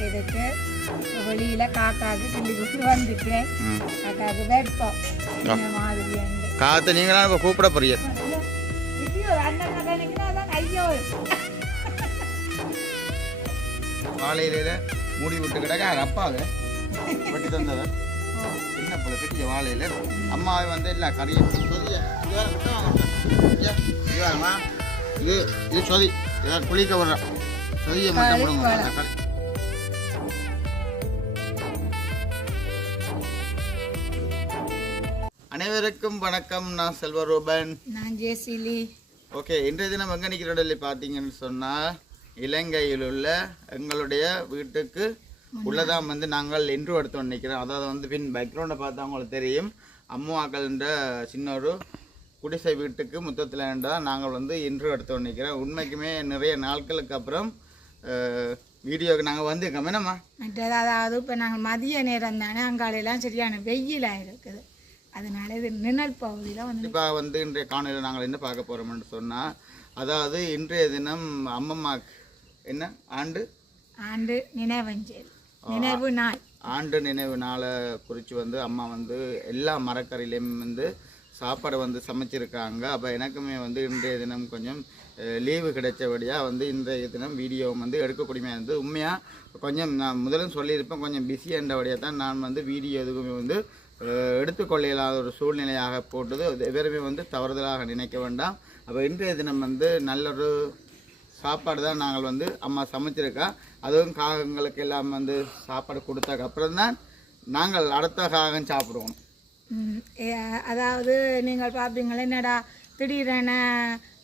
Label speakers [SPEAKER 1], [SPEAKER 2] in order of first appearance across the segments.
[SPEAKER 1] செய்துட்டு வெளியில காக்காவுக்கு கொண்டு வந்துட்டேன்.
[SPEAKER 2] ம்
[SPEAKER 1] காக்காவுக்கு வைப்போம் இந்த மாதிரி உண்டு.
[SPEAKER 2] காற்று நீங்களாம் இப்போ கூப்பிட போறீங்க. வாழையில மூடி விட்டு கிடக்க. அது அப்பாவை. வெட்டி தந்தவ என்ன போல பெரிய வாழையில. அம்மாவை வந்து இல்லை கறியை சொதிய. இது இது சொதி. இதான் குளிக்க விடுறேன் சொதியை மட்டும் அனைவருக்கும் வணக்கம். நான் செல்வரூபன்
[SPEAKER 1] நான் ஜேசிலி
[SPEAKER 2] ஓகே இன்றைய தினம் எங்கே நிற்கிறோம் பார்த்தீங்கன்னு சொன்னால் இலங்கையில் உள்ள எங்களுடைய வீட்டுக்கு உள்ளதான் வந்து நாங்கள் இன்ட்ரோ எடுத்தோம் நிற்கிறோம் அதாவது வந்து பின் பேக்ரவுண்டை பார்த்தா உங்களுக்கு தெரியும். அம்மாக்கள்ன்ற சின்ன ஒரு குடிசை வீட்டுக்கு முத்தத்தில் தான் நாங்கள் வந்து இன்ட்ரோ எடுத்தோம் நிற்கிறோம் உண்மைக்குமே நிறைய நாட்களுக்கு அப்புறம் வீடியோக்கு நாங்கள் வந்திருக்கோம். என்னம்மா?
[SPEAKER 1] அதாவது இப்போ நாங்கள் மதிய நேரம் தானே அங்காலையெல்லாம் சரியான வெயிலாக இருக்குது. அதனால இது நிழல் பகுதியில் வந்து
[SPEAKER 2] இப்போ வந்து இன்றைய காணொலியில் நாங்கள் என்ன பார்க்க போகிறோம்னு சொன்னால் அதாவது இன்றைய தினம் அம்மம்மாக்கு என்ன? ஆண்டு?
[SPEAKER 1] ஆண்டு நினைவஞ்சல். நினைவு நாள்.
[SPEAKER 2] ஆண்டு நினைவு நாளை குறித்து வந்து அம்மா வந்து எல்லா மரக்கறியிலையும் வந்து சாப்பாடு வந்து சமைச்சிருக்காங்க. அப்போ எனக்குமே வந்து இன்றைய தினம் கொஞ்சம் லீவு கிடைச்சபடியாக வந்து இன்றைய தினம் வீடியோ வந்து எடுக்கக்கூடியமே வந்து உண்மையாக கொஞ்சம் நான் முதலும் சொல்லியிருப்பேன் கொஞ்சம் பிஸியாண்டபடியாக தான் நான் வந்து வீடியோ எதுக்குமே வந்து எடுத்துக்கொள்ள இல்லாத ஒரு சூழ்நிலையாக போட்டது. எவருமே வந்து தவறுதலாக நினைக்க வேண்டாம். அப்போ இன்றைய தினம் வந்து நல்லொரு சாப்பாடு தான் நாங்கள் வந்து அம்மா சமைச்சிருக்கா. அதுவும் காகங்களுக்கு எல்லாம் வந்து சாப்பாடு கொடுத்ததுக்கு அப்புறம் தான் நாங்கள் அடுத்த காகம் சாப்பிடுவோம்.
[SPEAKER 1] அதாவது நீங்கள் பார்ப்பீங்களே என்னடா திடீரென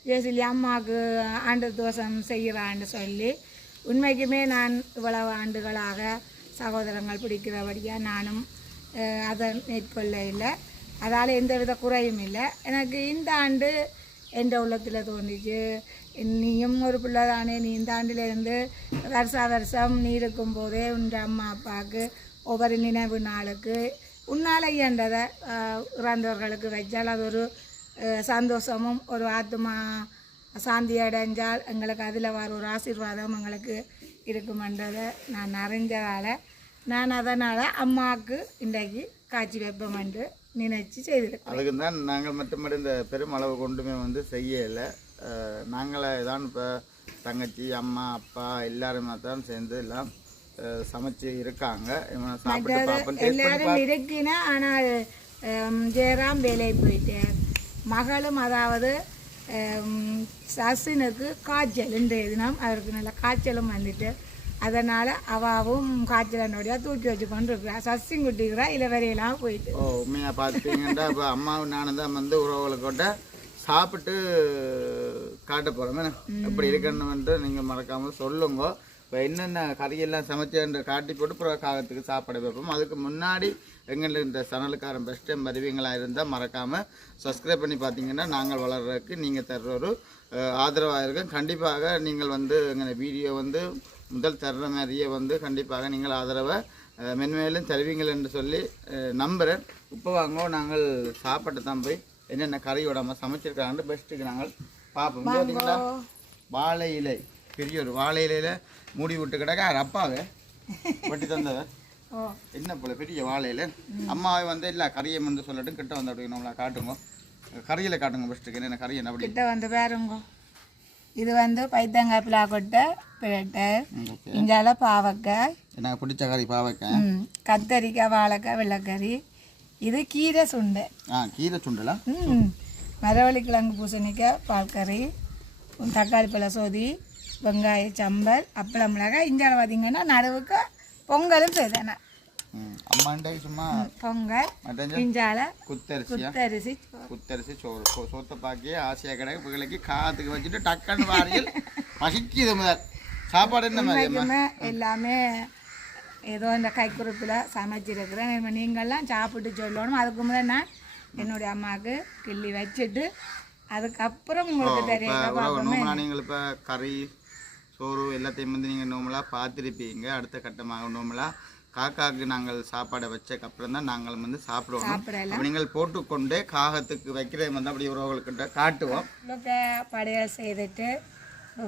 [SPEAKER 1] ஜெயசிலி அம்மாவுக்கு ஆண்டு தோசம் செய்கிறான்னு சொல்லி உண்மைக்குமே நான் இவ்வளவு ஆண்டுகளாக சகோதரங்கள் பிடிக்கிறபடியாக நானும் அதை மேற்கொள்ள இல்லை அதால் எந்தவித குறையும் இல்லை. எனக்கு இந்த ஆண்டு எந்த உள்ளத்தில் தோன்றிச்சு. நீயும் ஒரு பிள்ளை தானே. நீ இந்த ஆண்டிலேருந்து வருஷா வருஷம் நீ இருக்கும் போதே உன் அம்மா அப்பாவுக்கு ஒவ்வொரு நினைவு நாளுக்கு உன்னால் இயன்றதை இறந்தவர்களுக்கு வச்சால் அது ஒரு சந்தோஷமும் ஒரு ஆத்மா சாந்தி அடைஞ்சால் எங்களுக்கு அதில் வர ஒரு ஆசீர்வாதம் எங்களுக்கு இருக்குமன்றதை நான் அறிஞ்சதால் நான் அதனால் அம்மாவுக்கு இன்றைக்கு காய்ச்சி வைப்போம் என்று நினைச்சு செய்திருக்கேன்
[SPEAKER 2] அதுக்கு தான் நாங்கள் மட்டுமட்டு இந்த பெருமளவு கொண்டுமே வந்து செய்யலை. நாங்களே தான் இப்போ தங்கச்சி அம்மா அப்பா எல்லாருமே தான் சேர்ந்து எல்லாம் சமைச்சு இருக்காங்க.
[SPEAKER 1] எல்லாரும் இருக்கினா ஆனால் ஜெயராம் வேலைக்கு போயிட்டார். மகளும் அதாவது சசினுக்கு காய்ச்சல் இன்றைய தினம். அவருக்கு நல்ல காய்ச்சலும் வந்துட்டு அதனால் அவாவும் காய்ச்சலனுடைய தூக்கி வச்சு கொண்டு இருக்கிறா. சசின் குட்டிக்கிறா இல்லை வரையெல்லாம் போயிட்டு.
[SPEAKER 2] ஓ உண்மையாக பார்த்துட்டீங்கன்னா இப்போ அம்மாவும் நானும் தான் வந்து உறவுகளுக்கோட்ட சாப்பிட்டு காட்ட போகிறோம் எப்படி இருக்கணும்ன்ட்டு நீங்கள் மறக்காமல் சொல்லுங்க. இப்போ என்னென்ன கறியெல்லாம் சமைச்சேன்ற காட்டி போட்டு அப்புறம் காகத்துக்கு சாப்பாடு வைப்போம். அதுக்கு முன்னாடி எங்களுக்கு இந்த சனலுக்காரன் பெஸ்ட் டைம் வருவீங்களா இருந்தால் மறக்காமல் சப்ஸ்கிரைப் பண்ணி பார்த்தீங்கன்னா நாங்கள் வளர்றதுக்கு நீங்கள் தர்ற ஒரு ஆதரவாக இருக்கும். கண்டிப்பாக நீங்கள் வந்து எங்கள் வீடியோ வந்து முதல் தர்ற மாதிரியே வந்து கண்டிப்பாக நீங்கள் ஆதரவை மென்மேலும் தருவீங்கள் என்று சொல்லி நம்புகிறேன் இப்போ வாங்க நாங்கள் சாப்பாட்டு தான் போய் என்னென்ன கறி விடாமல் சமைச்சிருக்காங்கன்னு பெஸ்ட்டுக்கு நாங்கள் பார்ப்போம். பார்த்தீங்களா? வாழை இலை. பெரிய ஒரு வாழை இலையில மூடி விட்டு கிடக்க. அப்பாவே. வெட்டி தந்தவர் என்ன போல பெரிய வாழை இலை. அம்மாவை வந்து இல்லை கறியை வந்து சொல்லட்டும். கிட்ட வந்து அப்படி நம்மளை காட்டுங்க. கறியில் காட்டுங்க பெஸ்ட்டுக்கு என்னென்ன கறி என்ன அப்படி?
[SPEAKER 1] கிட்ட வந்து பாருங்க இது வந்து பைத்தங்காய் பிளாக்கொட்டை பிரட்டை. இஞ்சால பாவக்காய்
[SPEAKER 2] எனக்கு பிடிச்ச கறி பாவைக்காய்?
[SPEAKER 1] கத்தரிக்காய் வாழைக்காய் வெள்ளைக்கறி இது கீரை சுண்டை.
[SPEAKER 2] ஆ கீரை சுண்டலா?
[SPEAKER 1] ம் மரவள்ளி கிழங்கு பூசணிக்காய் பால்கறி தக்காளி பழ சோதி வெங்காய சம்பல் அப்பளம் மிளகாய் இஞ்சால பார்த்தீங்கன்னா நடுவுக்கு பொங்கலும் செய்தேன்?
[SPEAKER 2] அம்மாண்டே சும்மா
[SPEAKER 1] பொங்கல்
[SPEAKER 2] மட்டன்
[SPEAKER 1] இஞ்சால
[SPEAKER 2] குத்தரிசியா?
[SPEAKER 1] குத்தரிசி.
[SPEAKER 2] குத்தரிசி சோறு சோத்தை பாக்கி ஆசையாக கிடக்கு பிள்ளைக்கு காத்துக்கு வச்சுட்டு டக்குன்னு வாரியல் பசிக்குது முதல். சாப்பாடு என்ன மாதிரி
[SPEAKER 1] எல்லாமே ஏதோ இந்த கைக்குறிப்பில் சமைச்சிருக்கிறேன். நீங்கள்லாம் சாப்பிட்டு சொல்லணும். அதுக்கு முதல்ல நான் என்னுடைய அம்மாவுக்கு கிள்ளி வச்சுட்டு அதுக்கப்புறம் உங்களுக்கு தெரிய
[SPEAKER 2] நோமலா நீங்கள் இப்போ கறி சோறு எல்லாத்தையும் வந்து நீங்கள் நோமலாக பார்த்துருப்பீங்க. அடுத்த கட்டமாக நோமலாக காக்காக்கு நாங்கள் சாப்பாடை வச்சக்கு அப்புறம் தான் நாங்கள் வந்து சாப்பிடுவோம். அப்ப நீங்கள் போட்டுக்கொண்டே காகத்துக்கு வைக்கிறத வந்து அப்படி உறவுகள்கிட்ட காட்டுவோம்.
[SPEAKER 1] படையல் செய்துட்டு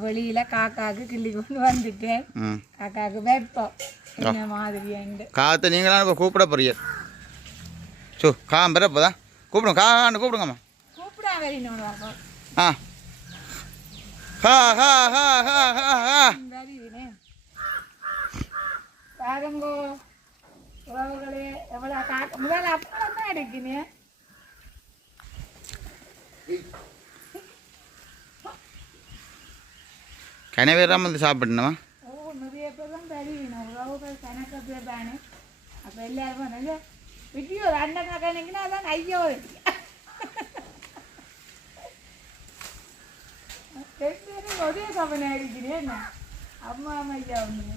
[SPEAKER 1] வெளியில காக்காக்கு கிள்ளி கொண்டு வந்துட்டேன்.
[SPEAKER 2] ம்.
[SPEAKER 1] காக்காக்கு வைப்போம். என்ன மாதிரி
[SPEAKER 2] காற்று நீங்களாம் இப்போ கூப்பிட போறீங்க. சோ கா பிறப்பதா கூப்பிடுங்க கான்னு கூப்பிடுங்கம்மா.
[SPEAKER 1] கூப்பிடா வரணும்
[SPEAKER 2] ஆ. ஹா ஹா ஹா ஹா ஹா ஹா
[SPEAKER 1] பாருங்கோ உறவுகளே எவ்வளோ காக்க முதல்ல அப்பளம் தான் எடுக்கினே
[SPEAKER 2] கனவேறாம வந்து சாப்பிடணுமா?
[SPEAKER 1] ஓ நிறைய பேர் தான் தருவினோம். உறவுகள் கணக்கு பேர் தானே அப்போ எல்லாரும் வந்து விட்டியோ அண்ணன் கணக்குன்னா அதான் ஐயோ ரெண்டு பேரும் ஒரே கவனம் அடிக்கிறேன் அம்மா அம்மா ஐயா ஒன்று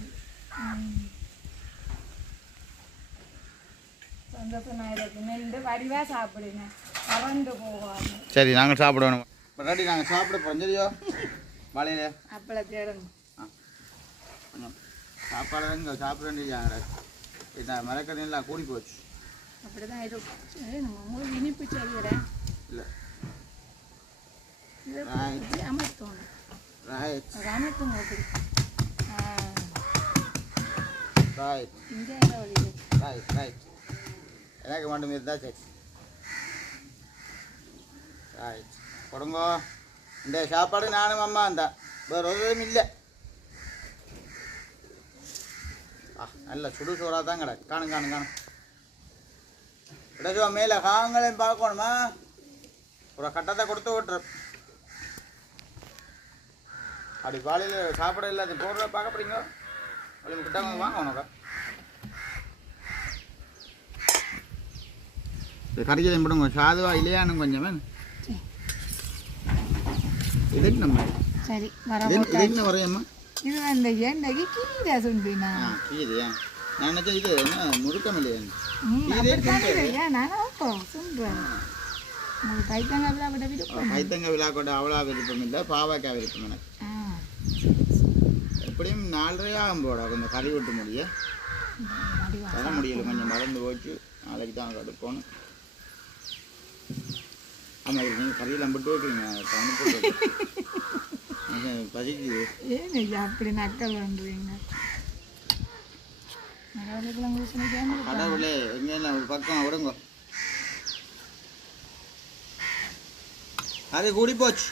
[SPEAKER 1] சந்தோஷமா இருக்கு நின்று வடிவாக சாப்பிடுங்க போவாங்க.
[SPEAKER 2] சரி நாங்கள் சாப்பிடணும் ரெடி நாங்கள் சாப்பிட போகிறோம் சரியோ? வாழையில?
[SPEAKER 1] அப்பளை தேடணும்.
[SPEAKER 2] கொஞ்சம் சாப்பாடு இங்கே சாப்பிட வேண்டியது இந்த மரக்கறியெல்லாம் கூடி போச்சு.
[SPEAKER 1] அப்படிதான் இருக்கும் சரி நம்ம உங்களுக்கு இனிப்பு சொல்கிறேன்
[SPEAKER 2] இல்லை. Right.
[SPEAKER 1] இப்படி அமர்த்தணும். அது அமர்த்துங்க அப்படி. ஆ,
[SPEAKER 2] ரைட்
[SPEAKER 1] இந்த இடம் வழியில்
[SPEAKER 2] ரைட் ரைட் எனக்கு மட்டும் சரி. ரைட் கொடுங்கோ இந்த சாப்பாடு நானும் அம்மா அந்த வேறு ஒருவரும் இதுவும் இல்லை. ஆ நல்ல சுடு சோறாக தான் கிடக்கு காணும் காணும் காணும். கிடச்சோ மேலே காங்களையும் பார்க்கணுமா? ஒரு கட்டத்தை கொடுத்து விட்டுரு. அப்படி பாலையில் சாப்பிட இல்லாத போடுற பார்க்க போகிறீங்க உங்களுக்கு கிட்ட வாங்க உனக்கு. இந்த கறியை போடுங்க சாதுவா இல்லையானு கொஞ்சம் இது நம்ம
[SPEAKER 1] சரி
[SPEAKER 2] இது இது என்ன வரையம்மா?
[SPEAKER 1] இது வந்து ஏண்டகி கீரை
[SPEAKER 2] ஆ கீரையா? நான் நினச்சேன் இது என்ன முறுக்கம் இல்லையா
[SPEAKER 1] சொல்கிறேன் விருப்பம்
[SPEAKER 2] கைத்தங்க விழா அவ்வளோ விருப்பம் இல்லை. பாவைக்காய் விருப்பம் எனக்கு. எப்படியும் நாலரையாகும் போட கொஞ்சம் கறி விட்டு முடிய. வர முடியல கொஞ்சம் மறந்து போச்சு. நாளைக்கு தான் கடுப்போணும் ஆமாம் நீங்கள் கறியெல்லாம் விட்டு வைக்கிறீங்க பசிக்குது.
[SPEAKER 1] ஏன் ஐயா அப்படி நக்கல் பண்ணுறீங்க
[SPEAKER 2] கடவுளே எங்கே ஒரு பக்கம் விடுங்க. அது கூடி போச்சு.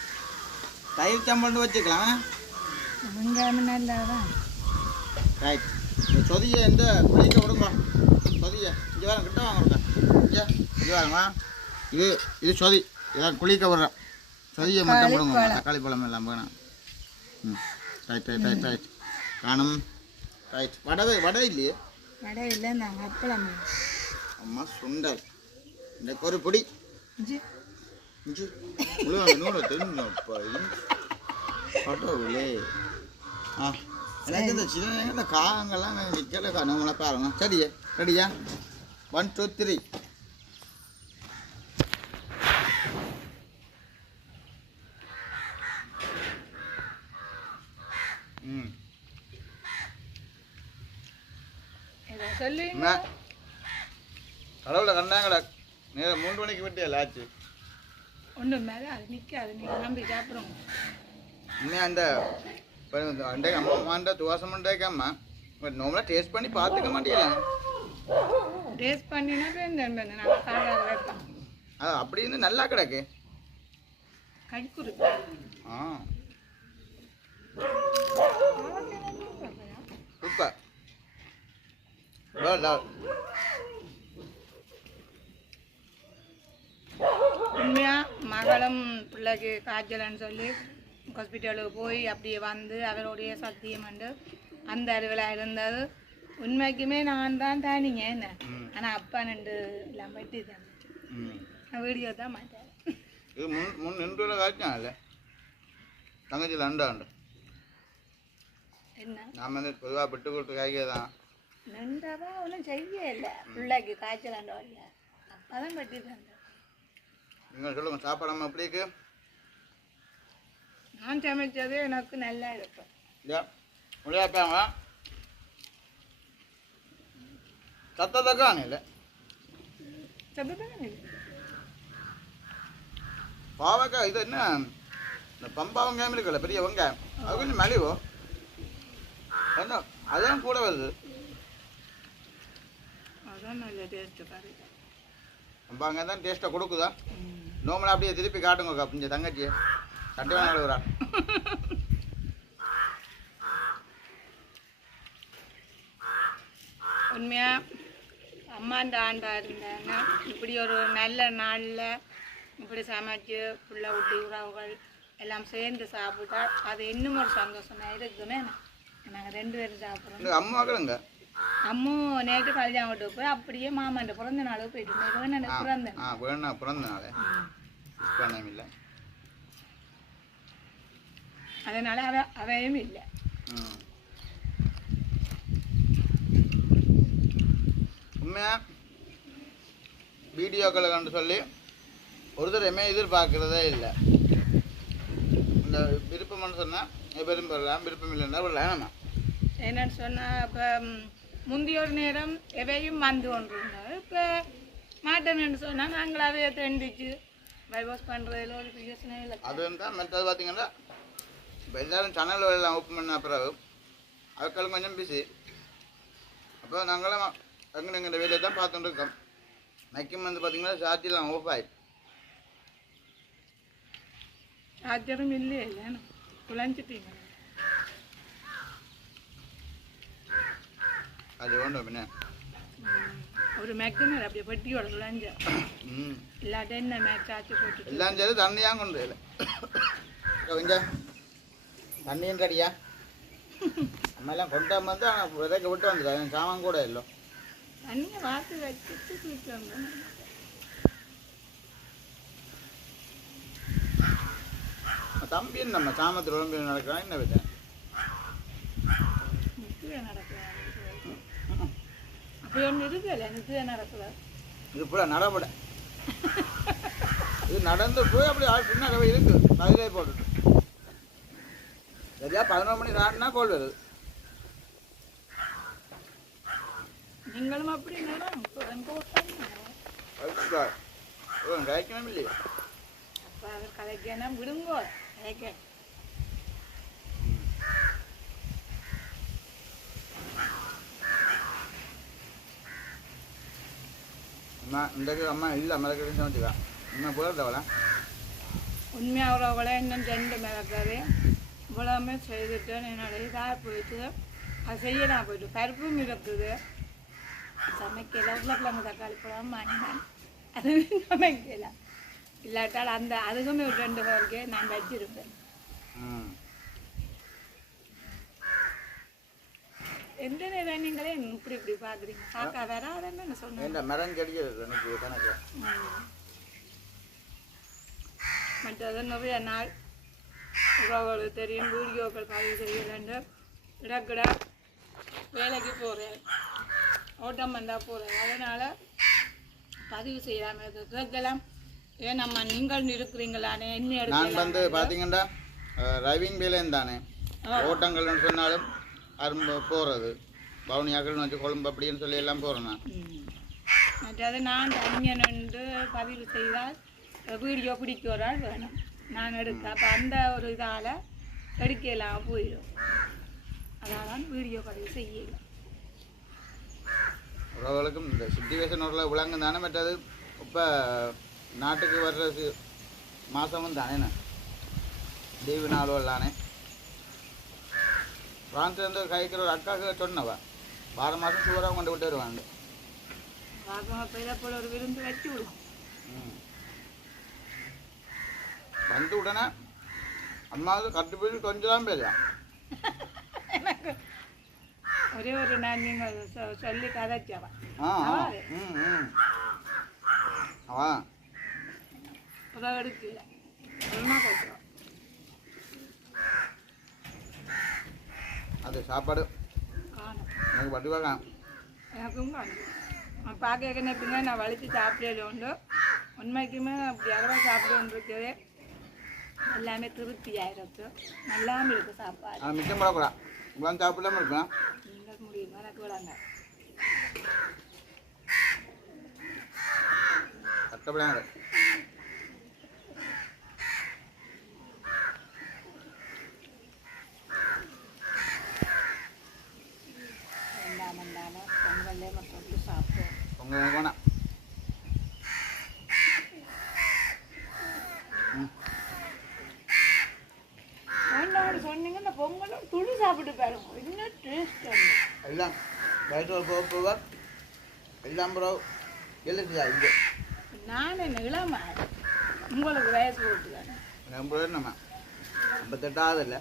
[SPEAKER 2] தயிர் சம்பளம் வச்சுக்கலாம்.
[SPEAKER 1] வெங்காயம் நல்லாதான்
[SPEAKER 2] ரைட் இந்த சொதிய இந்த குளிக்க விடுங்க. சொதிய. இங்கே வர கிட்ட வாங்க இங்கே. இங்கே வாங்கம்மா இது இது சொதி. இதான் குளிக்க விடுறேன் சொதியை மட்டும் விடுங்க தக்காளி பழம் எல்லாம் வேணாம் ம். ரைட் ரைட் ரைட் ரைட் காணும். ரைட் வடவை வடை இல்லையே?
[SPEAKER 1] வடை இல்லை நாங்கள் அப்பளம்.
[SPEAKER 2] அம்மா சுண்டல். இந்த ஒரு பொடி.
[SPEAKER 1] இஞ்சி.
[SPEAKER 2] நூலை தெரிஞ்சப்பா கடவுளே. ஆ எனக்கு இந்த சின்ன இந்த காகங்கள்லாம் விற்கல நம்மளை பாருங்க. சரியா ரெடியா? ஒன் டூ த்ரீ ம்
[SPEAKER 1] இதை சொல்லி
[SPEAKER 2] என்ன கடவுளை கண்டாங்கடா. நேரம் மூன்று மணிக்கு விட்டியா ஆச்சு
[SPEAKER 1] ஒன்றும் மேலே அது நிற்காது நீங்கள் நம்பி சாப்பிடுங்க
[SPEAKER 2] இன்னும் அந்த அண்டே அம்மா அம்மாண்ட துவாசம் பண்ணுறேக்க அம்மா பட் நார்மலாக டேஸ்ட் பண்ணி பார்த்துக்க மாட்டேங்களா
[SPEAKER 1] டேஸ்ட் பண்ணினா
[SPEAKER 2] அது அப்படி இருந்து நல்லா கிடக்கு.
[SPEAKER 1] கடிக்குரு
[SPEAKER 2] ஆ. சூப்பர் லவ் லவ்
[SPEAKER 1] உண்மையாக மகளும் பிள்ளைக்கு காய்ச்சல்னு சொல்லி ஹாஸ்பிட்டலுக்கு போய் அப்படியே வந்து அவருடைய சத்தியம் வந்து அந்த அலுவலா இருந்தது. உண்மைக்குமே நான் தான் தானிங்க என்ன. ஆனால் அப்பா நின்று எல்லாம் பற்றி தான் வீடியோ தான் மாட்டேன்.
[SPEAKER 2] இது முன் முன் நின்று காய்ச்சான் இல்லை. தங்கச்சி அண்டாண்டு.
[SPEAKER 1] என்ன?
[SPEAKER 2] நாம் வந்து பொதுவாக விட்டு கொடுத்து காய்க்க தான்.
[SPEAKER 1] நின்றவா ஒன்றும் செய்ய இல்லை. பிள்ளைக்கு காய்ச்சலாண்டு வரல அப்பா தான் பற்றி தந்தேன்
[SPEAKER 2] நீங்கள் சொல்லுங்கள் சாப்பாடாமல் எப்படி இருக்கு?
[SPEAKER 1] நான் சமைச்சது எனக்கு நல்லா இருக்கும்
[SPEAKER 2] முடியாப்பாங்க சத்தத்தக்கான இல்லை. பாவக்காய் இது என்ன? இந்த பம்பா வெங்காயம் இருக்குல்ல பெரிய வெங்காயம். அது கொஞ்சம் மலிவோ? என்ன? அதான் கூட வருது. நம்ம அங்கே தான் டேஸ்ட்டை கொடுக்குதா. நோமலா அப்படியே திருப்பி காட்டுங்க கொஞ்சம் தங்கச்சியை சண்டை வேணா எழுதுறா
[SPEAKER 1] உண்மையா? அம்மாண்ட ஆண்டா இருந்தாங்க. இப்படி ஒரு நல்ல நாளில் இப்படி சமைச்சு புள்ள ஊட்டி உறவுகள் எல்லாம் சேர்ந்து சாப்பிட்டா அது இன்னும் ஒரு சந்தோஷமா இருக்குமே. நாங்கள் ரெண்டு பேரும் சாப்பிட்றோம்.
[SPEAKER 2] அம்மாக்களுங்க
[SPEAKER 1] அம்மு நேற்று கல்யாணம் வீட்டுக்கு போய் அப்படியே மாமாண்ட பிறந்த நாளுக்கு போயிட்டு இருந்தேன் பிறந்த
[SPEAKER 2] ஆ வேணா பிறந்த நாளே. பண்ணம் இல்லை.
[SPEAKER 1] அதனால அவ அவையும் இல்லை.
[SPEAKER 2] உண்மையா? வீடியோக்களை கண்டு சொல்லி ஒரு தடவையுமே எதிர்பார்க்குறதே இல்லை. இந்த விருப்பம்னு சொன்னால் விருப்பம் வரலாம் விருப்பம் இல்லைன்னா விடலாம் நம்ம
[SPEAKER 1] என்னன்னு சொன்னால் இப்போ முந்தைய ஒரு நேரம் எவையும் வந்து கொண்டு இருந்தோம் இப்போ மாட்டேன்னு சொன்னால் நாங்களாவே தெரிஞ்சிச்சு பைபாஸ் பண்ணுறதுல ஒரு பிரயோசனை இல்லை.
[SPEAKER 2] அது வந்து மற்றது பார்த்தீங்கன்னா இப்போ எல்லாரும் சேனல் எல்லாம் ஓப்பன் பண்ண பிறகு அதுக்களும் கொஞ்சம் பிஸி அப்போ நாங்களும் எங்கே எங்கள் வேலையை தான் பார்த்துட்டு இருக்கோம். மேக்ஸிமம் வந்து பார்த்தீங்கன்னா சார்ஜெலாம் ஆஃப் ஆயிடுச்சு
[SPEAKER 1] சார்ஜரும் இல்லையே இல்லைன்னு குழஞ்சிட்டீங்க.
[SPEAKER 2] அது வேண்டும் பின்ன.
[SPEAKER 1] ஒரு மெக்குனர் அப்படியே பெட்டியோட குழஞ்ச
[SPEAKER 2] ம்.
[SPEAKER 1] இல்லாட்ட என்ன மேக் சார்ஜ் போட்டு
[SPEAKER 2] எல்லாம் சரி தண்ணியாக கொண்டு இல்லை கொஞ்சம் தண்ணியும் ரெடியா நம்ம எல்லாம் கொண்டு வந்து ஆனால் விதைக்க விட்டு வந்துடும் சாமான் கூட இல்லை.
[SPEAKER 1] தண்ணியை வாத்து வச்சுட்டு தூக்கி வந்தோம்.
[SPEAKER 2] தம்பி நம்ம சாமத்தில் உடம்பு நடக்கிறான் என்ன விதை
[SPEAKER 1] நித்திய நடக்குது அப்போ ஒன்று இருக்குல்ல நித்திய நடக்குது?
[SPEAKER 2] இது பூரா நடப்பட இது நடந்து போய் அப்படி ஆள் பின்னாடி இருக்கு அதிலே போட்டுட்டு. சரியா? பதினொரு மணி தாண்டினா கோல் வருது.
[SPEAKER 1] நீங்களும் அப்படி நடம்
[SPEAKER 2] கிடைக்கணும் இல்லையா
[SPEAKER 1] அப்போ அவர் கலைக்கணும் விடுங்கோ. கலைக்க.
[SPEAKER 2] அம்மா இந்த அம்மா இல்லை மிளகு சமைச்சுக்கா இன்னும் போகிறதவளா
[SPEAKER 1] உண்மையாக உறவுகளை இன்னும் ரெண்டு மிளகாது இவ்வளவுமே செய்துட்டு என்னோட இதாக போயிட்டு அது செய்யலாம் போயிட்டு பருப்பும் இருக்குது. சமைக்கல உருளைக்கிழங்கு தக்காளி பழம் மண்ணன் அது சமைக்கலாம் இல்லாட்டால் அந்த அதுக்குமே ஒரு ரெண்டு பேருக்கு நான் வச்சிருப்பேன்.
[SPEAKER 2] ம்.
[SPEAKER 1] எந்த நேரம் நீங்களே இப்படி இப்படி பார்க்குறீங்க காக்கா வராதுன்னு சொன்னேன்
[SPEAKER 2] இந்த மரம் கிடைக்கிறது எனக்கு கணக்கு.
[SPEAKER 1] மற்றது நிறைய நாள் தெரியும் வீடியோக்கள் பதிவு செய்ய வேண்டும் இடக்கிட வேலைக்கு போகிறேன் ஓட்டம் வந்தால் போகிறேன் அதனால் பதிவு செய்யாமல் கேட்கலாம். ஏன் நம்ம நீங்கள் இருக்கிறீங்களானே என்ன
[SPEAKER 2] நான் வந்து பார்த்தீங்கன்னா டிரைவிங் வேலையும் தானே. ஓட்டங்கள்னு சொன்னாலும் அரும்பு போகிறது பவுனியாக்கள்னு வச்சு கொழும்பு அப்படின்னு சொல்லி எல்லாம் போகிறேன் நான்.
[SPEAKER 1] மற்றது நான் தனியாக நின்று பதிவு செய்தால் வீடியோ பிடிக்க ஒரு ஆள் வேணும். நான் எடுக்க. அப்போ அந்த ஒரு இதால் எடுக்கலாம் போயிடும். தான் வீடியோ பதிவு செய்யல.
[SPEAKER 2] உறவுகளுக்கும் இந்த சுச்சுவேஷன் ஒரு விலங்கு தானே. மற்றது இப்போ நாட்டுக்கு வர்ற சி- மாசமும் தானே. லீவு நாளும் தானே. பிரான்ஸ்லேருந்து கைக்கிற ஒரு அக்காவுக்கு சொன்னவா வார மாதம் சூறாக கொண்டு விட்டு ம். வந்து உடனே அம்மாவுக்கு கட்டு போய் கொஞ்சம் தான் பேசலாம்
[SPEAKER 1] எனக்கு ஒரே ஒரு நான் நீங்கள் சொல்லி
[SPEAKER 2] ஆ. ம் ம் அவா
[SPEAKER 1] புதவ எடுக்கல ஒன்றா கதைச்சவன்
[SPEAKER 2] அது சாப்பாடு. எனக்கு பட்டு பார்க்கலாம்
[SPEAKER 1] எனக்கும் பார்க்க நினைப்பீங்க நான் வலிச்சு சாப்பிடல உண்டு. உண்மைக்குமே அப்படி அளவா சாப்பிட்டு இருக்குது. எல்லாமே திருப்தி ஆயிருக்கு. நல்லாம இருக்கு சாப்பாடு.
[SPEAKER 2] மிச்சம் போடக்கூடாது இவ்வளோ சாப்பிடாம இருக்கலாம்.
[SPEAKER 1] நீங்கள் முடியுமா? எனக்கு விடாங்க
[SPEAKER 2] கஷ்டப்படாங்க வேணாம்
[SPEAKER 1] வேண்டாம் சொன்னீங்க இந்த பொங்கலும் துளி சாப்பிட்டு பாருங்க. இன்னும் டேஸ்ட்
[SPEAKER 2] எல்லாம் வயிற்று போக போக எல்லாம் ப்ரோ எழுதியா இங்கே?
[SPEAKER 1] நான் என்ன இளம உங்களுக்கு வயசு போட்டுதானே?
[SPEAKER 2] நம்ம நம்ம ஐம்பத்தெட்டாவது இல்லை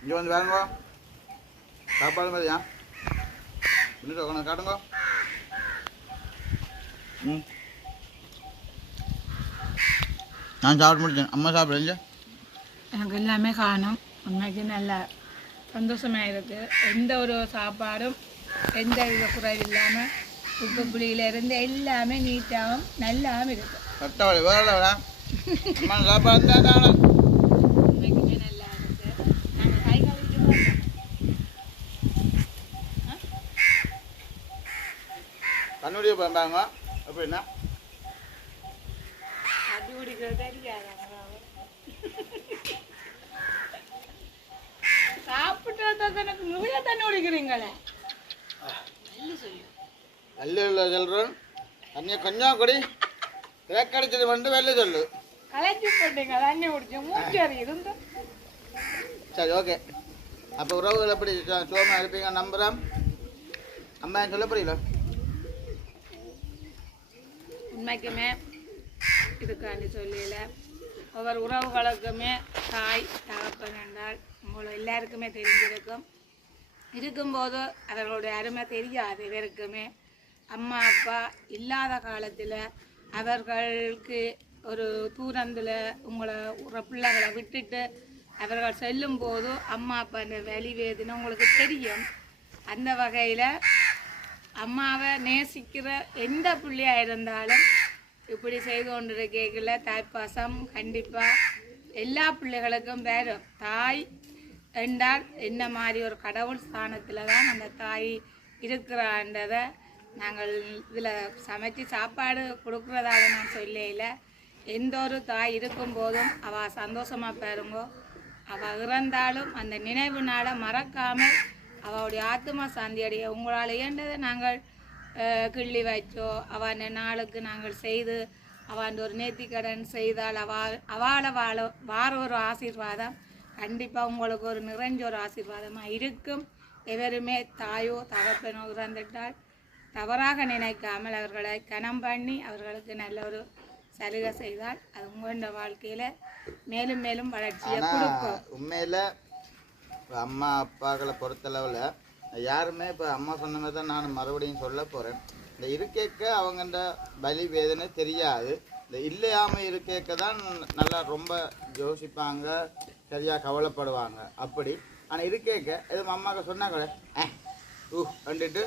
[SPEAKER 2] இங்கே வந்து வேறுங்கோ சாப்பாடு மாதிரியா இன்னும் உனக்கு காட்டுங்க. ம். நான் சாப்பிட முடிச்சேன். அம்மா சாப்பிடுங்க
[SPEAKER 1] எனக்கு எல்லாமே காணும். உண்மைக்கு நல்லா சந்தோஷமாக இருக்கு எந்த ஒரு சாப்பாடும் எந்த வித குறை இல்லாமல் உப்பு புளியில இருந்து எல்லாமே நீட்டாகவும் நல்லாவும் இருக்கு.
[SPEAKER 2] கட்டவழி வேற வேடா அம்மா சாப்பாடு தான் காணும்
[SPEAKER 1] உண்மைக்குமே நல்லா இருக்கு நாங்கள் கை கழுவிட்டு
[SPEAKER 2] கண்ணுடைய பாருங்க அப்படின்னா
[SPEAKER 1] அடி குடிக்கிறது தெரியாது சாப்பிட்டு வந்தா எனக்கு நிறைய தண்ணி குடிக்கிறீங்களே. நல்ல சொல்லு
[SPEAKER 2] நல்ல சொல்கிறோம் தண்ணியை கொஞ்சம் கொடி. கிழக்கடிச்சது வந்து வெளில சொல்லு
[SPEAKER 1] கலைச்சி போட்டீங்க தண்ணி குடிச்சு மூச்சு அறியுது
[SPEAKER 2] சரி ஓகே அப்போ உறவுகள் எப்படி? சோமா இருப்பீங்க நம்புகிறோம் அம்மா சொல்ல புரியல?
[SPEAKER 1] உண்மைக்குமே இதுக்காண்டி சொல்லல ஒவ்வொரு உறவுகளுக்குமே தாய் தகப்பன் என்றால் உங்களை எல்லாருக்குமே தெரிஞ்சிருக்கும். இருக்கும்போது அவர்களுடைய அருமை தெரியாது இவருக்குமே. அம்மா அப்பா இல்லாத காலத்தில் அவர்களுக்கு ஒரு தூரத்தில் உங்களை ஒரு பிள்ளைகளை விட்டுட்டு அவர்கள் செல்லும் போது அம்மா அப்பா இந்த வலி வேதனை உங்களுக்கு தெரியும். அந்த வகையில் அம்மாவை நேசிக்கிற எந்த பிள்ளையாக இருந்தாலும் இப்படி செய்து கொண்டிருக்கல தாய்ப்பாசம் கண்டிப்பாக எல்லா பிள்ளைகளுக்கும் வரும் தாய் என்றால் என்ன மாதிரி ஒரு கடவுள் ஸ்தானத்தில் தான் அந்த தாய் இருக்கிறான்றதை நாங்கள் இதில் சமைச்சு சாப்பாடு கொடுக்குறதால நான் சொல்லல எந்த ஒரு தாய் இருக்கும்போதும் அவள் சந்தோஷமாக பாருங்கோ. அவள் இறந்தாலும் அந்த நினைவு நாளை மறக்காமல் அவளுடைய ஆத்மா சாந்தி அடைய உங்களால் இயன்றதை நாங்கள் கிள்ளி வச்சோ அவன் நாளுக்கு நாங்கள் செய்து அவன் ஒரு நேர்த்திக்கடன் செய்தால் அவா அவாள வாழ வார ஒரு ஆசீர்வாதம் கண்டிப்பாக உங்களுக்கு ஒரு நிறைஞ்ச ஒரு ஆசீர்வாதமாக இருக்கும் எவருமே தாயோ தகப்பனோ இறந்துட்டால் தவறாக நினைக்காமல் அவர்களை கனம் பண்ணி அவர்களுக்கு நல்ல ஒரு சலுகை செய்தால் அது உங்களோட வாழ்க்கையில் மேலும் மேலும் வளர்ச்சியை கொடுக்கும்
[SPEAKER 2] உண்மையில் அம்மா அப்பாக்களை பொறுத்தளவில் யாருமே இப்போ அம்மா சொன்ன மாதிரி தான் நான் மறுபடியும் சொல்ல போகிறேன் இந்த இருக்கேக்க அவங்கண்ட வலி வேதனை தெரியாது. இந்த இல்லையாமல் இருக்கேக்க தான் நல்லா ரொம்ப யோசிப்பாங்க சரியாக கவலைப்படுவாங்க. அப்படி. ஆனால் இருக்கேக்க எதுவும் அம்மாவுக்கு சொன்னாங்க கூட "அஹ், ஊ கண்டுட்டு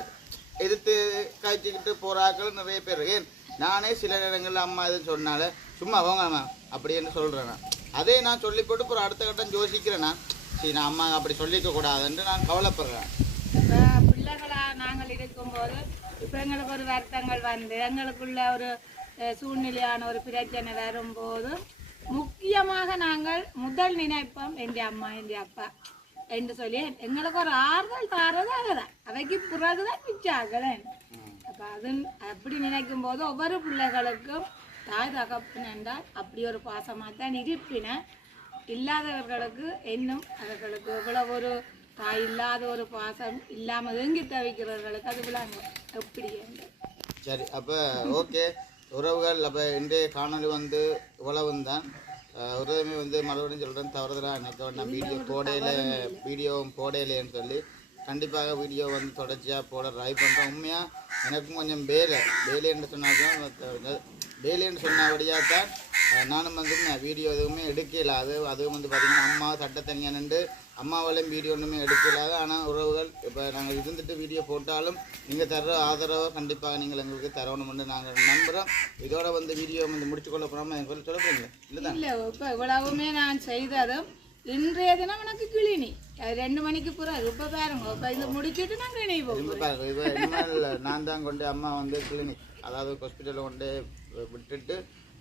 [SPEAKER 2] எதிர்த்து காய்ச்சிக்கிட்டு போகிறாக்கள் நிறைய பேர். ஏன்? நானே சில நேரங்களில் அம்மா எதுவும் சொன்னால சும்மா அவங்க அப்படின்னு சொல்கிறேன் நான். அதே நான் சொல்லி போட்டு அப்புறம் அடுத்த கட்டம் யோசிக்கிறேன்னா சரி நான் அம்மா அப்படி சொல்லிக்க கூடாதுன்ட்டு நான் கவலைப்படுறேன்.
[SPEAKER 1] பிள்ளைகளாக நாங்கள் இருக்கும்போது இப்போ எங்களுக்கு ஒரு வருத்தங்கள் வந்து. எங்களுக்குள்ள ஒரு சூழ்நிலையான ஒரு பிரச்சனை வரும்போது முக்கியமாக நாங்கள் முதல் நினைப்போம் என் அம்மா என் அப்பா என்று சொல்லி எங்களுக்கு ஒரு ஆறுதல் தாரது அதுதான் அவைக்கு பிறகுதான் மிச்சாகலன் அப்போ அது அப்படி நினைக்கும் போது ஒவ்வொரு பிள்ளைகளுக்கும் தாய் தகப்பன் என்றால் அப்படி ஒரு பாசமாக தான் இருப்பின. இல்லாதவர்களுக்கு இன்னும் அவர்களுக்கு எவ்வளோ ஒரு தாய் இல்லாத ஒரு பாசம் இல்லாமல் ஏங்கி தவிக்கிறவர்களுக்கு அது விளாங்க எப்படி
[SPEAKER 2] சரி அப்போ ஓகே. உறவுகள் அப்போ இன்றைய காணொளி வந்து இவ்வளவும் தான் உறவுமே வந்து மறுபடியும் சொல்கிறேன் தவறுதலாக எனக்கு நான் வீடியோ போடையில வீடியோவும் போடையிலேன்னு சொல்லி கண்டிப்பாக வீடியோ வந்து தொடர்ச்சியாக போட ட்ரை பண்ணுறேன் உண்மையாக எனக்கும் கொஞ்சம் வேலை. வேலைன்னு சொன்னாதான் வேலைன்னு சொன்னபடியாக தான் நானும் வந்து வீடியோ எதுவுமே எடுக்கல. அது அதுவும் வந்து பார்த்திங்கன்னா அம்மா சட்டத்தனியாக நின்று அம்மாவாலையும் வீடியோ ஒன்றுமே எடுக்கலாது ஆனால் உறவுகள் இப்போ நாங்கள் இருந்துட்டு வீடியோ போட்டாலும் நீங்கள் தர்ற ஆதரவை கண்டிப்பாக நீங்கள் எங்களுக்கு தரணும்னு நாங்கள் நம்புகிறோம் இதோட வந்து வீடியோ வந்து முடிச்சு கொள்ள போகாமல் எங்களுக்கு சொல்ல போகிறீங்களா இல்லை
[SPEAKER 1] இல்லை இப்போ இவ்வளவுமே நான் செய்ததும் இன்றைய தினம் எனக்கு கிளினி. ரெண்டு மணிக்கு பிறகு இப்போ பாருங்க இப்போ இது முடிச்சிட்டு நான் கிளினி போகிறேன்
[SPEAKER 2] திரும்ப பாருங்க இப்போ நான் தான் கொண்டு அம்மா வந்து கிளினிக் அதாவது ஹாஸ்பிட்டலில் கொண்டு விட்டுட்டு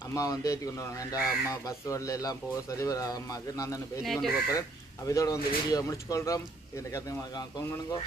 [SPEAKER 2] அம்மா வந்து ஏற்றி கொண்டு வரணும் வேண்டாம் அம்மா பஸ் வரல எல்லாம் போக சரி வர அம்மாவுக்கு நான் தானே பேசி கொண்டு போகிறேன் அப்போ இதோட வந்து வீடியோ முடிச்சுக்கொள்கிறோம் இந்த கருத்து கமெண்ட் பண்ணுங்க.